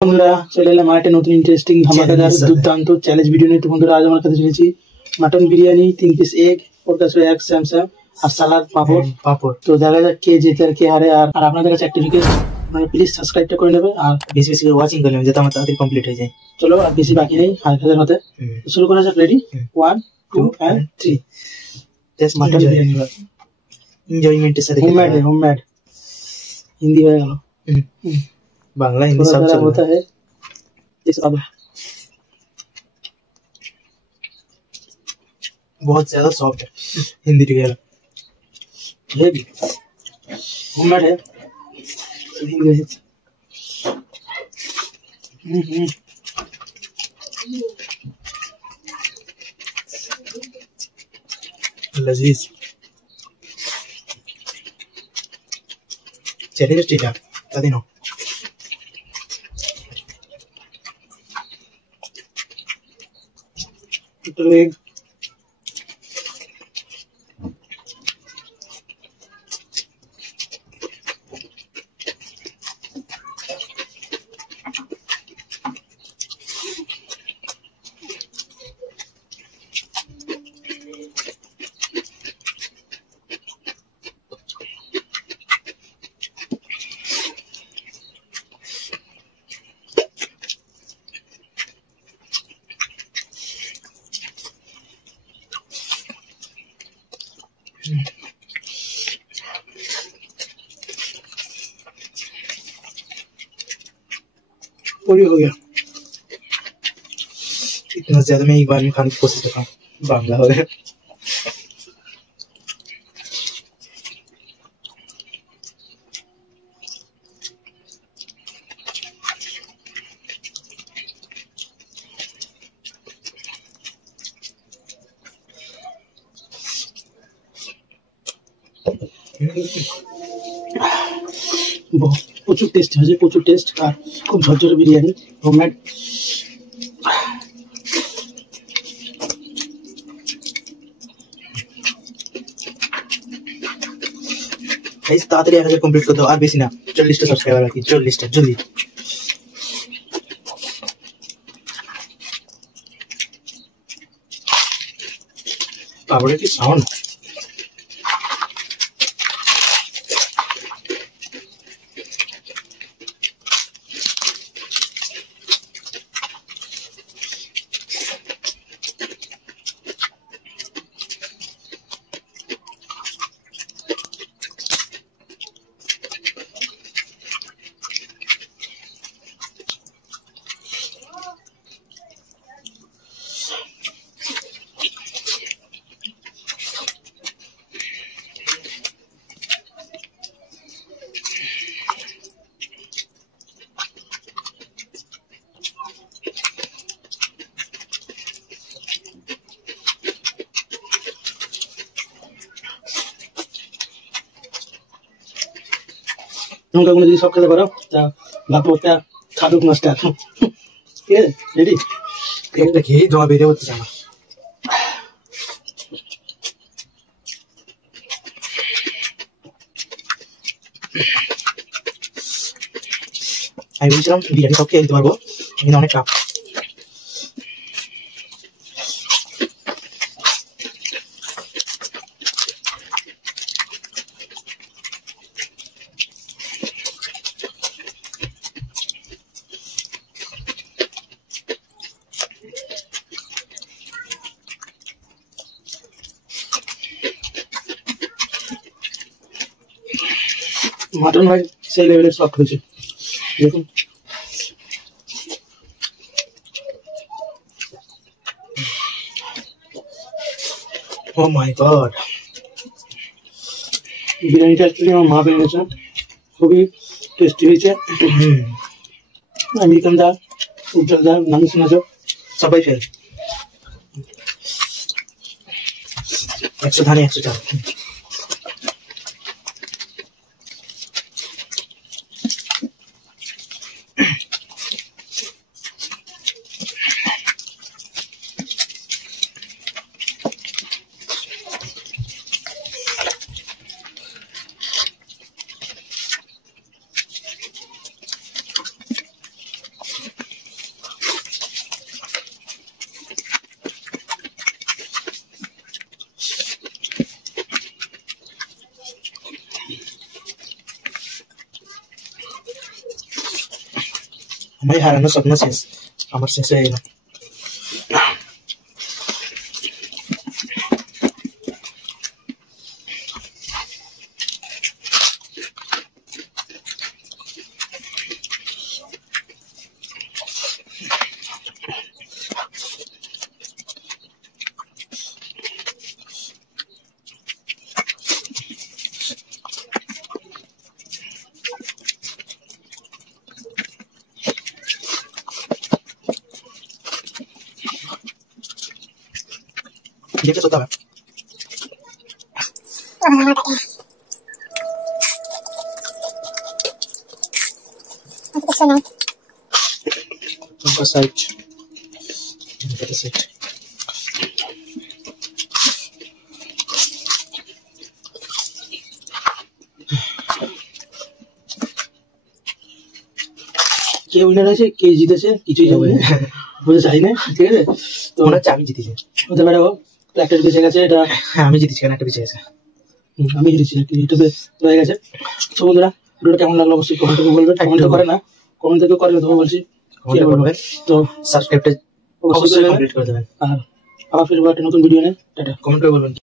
বন্ধুরা চলে এলাম একটা নতুন ইন্টারেস্টিং ধামাকাদার দুর্দান্ত চ্যালেঞ্জ ভিডিও নিয়ে। তো বন্ধুরা আজ আমার কাছে চলেছি মাটন বিরিয়ানি, 3 পিস এগ, ওর কাছে এক স্যামসাং আর সালাদ পাপড়। তো দেখা যাক কে জেতে আর কে হারে। আর আপনাদের কাছে একটা রিকোয়েস্ট, আপনারা প্লিজ সাবস্ক্রাইবটা করে নেবে আর বেশি বেশি করে ওয়াচিং করে নেবে যাতে আমার তাড়াতাড়ি কমপ্লিট হয়ে যায়। চলো আর বেশি বাকি নেই হাজার হতে শুরু করা যাক। Ready 1 2 and 3। Just mutton biryani এনজয়মেন্টের সাথে হোমমেড হিন্দি হয়ে গেল, बांग्ला हिंदी सब चल होता है इस अब बहुत ज्यादा सॉफ्ट है हिंदी टुगेदर। ये भी होममेड है हिंदी है। लजीज चलिए स्ट्रीट तभी नो एग पूरी हो गया। इतना ज्यादा मैं एक बार में खाने की कोशिश करता हूँ। बांग्ला हो गया। প্রচুর টেস্ট হয়েছে, প্রচুর টেস্ট আর খুব ঝরঝরে বিরিয়ানি হোমমেড। তাড়াতাড়ি 1000 কমপ্লিট করতে আর বেশি না, 40টা সাবস্ক্রাইবার বাকি, 40টা জলদি। তারপরে কি সাউন্ড নৌকা যদি সব খেতে পারো তা ভাবটা খাদুক মাস্টার। ঠিক আছে রেডি? একটা খেয়ে জমা বেরিয়ে হচ্ছে আমার। আমি বলছিলাম বিরিয়ানি সব খেয়ে দিতে পারবো, কিন্তু অনেক টাফ। মাটন ভাই সেই লেভেলের সফট হয়েছে দেখুন। ও মাই গড, বিরিয়ানিটা অ্যাকচুয়ালি আমার মা বানিয়েছে, খুবই টেস্টি হয়েছে। আমেরিকান দা, উজ্জ্বল দা নাম শুনেছ? সবাই ফেল। 100 ধানে 100 চাল। আমার হারানোর স্বপ্ন শেষ, আমার শেষ হয়ে গেল। देखते सोता है साइड কে উইনার হয়েছে কে জিতেছে কিছুই জানি না, বুঝতে চাই না। ঠিক আছে, তো মনে হচ্ছে আমি জিতেছি। হতে পারে ও একটা বেঁচে গেছে, এটা হ্যাঁ আমি জিতেছি, কেন একটা বেঁচে গেছে। আমি জিতেছি, এটাতে রয়ে গেছে। তো বন্ধুরা ভিডিওটা কেমন লাগলো অবশ্যই কমেন্ট করে বলবেন। কমেন্ট করে না, কমেন্ট থেকে করে তবে বলছি কমেন্ট করবেন, তো সাবস্ক্রাইবটা অবশ্যই কমপ্লিট করে দেবেন। আর আবার ফিরবো একটা নতুন ভিডিও নিয়ে। টাটা। কমেন্ট করে বলবেন।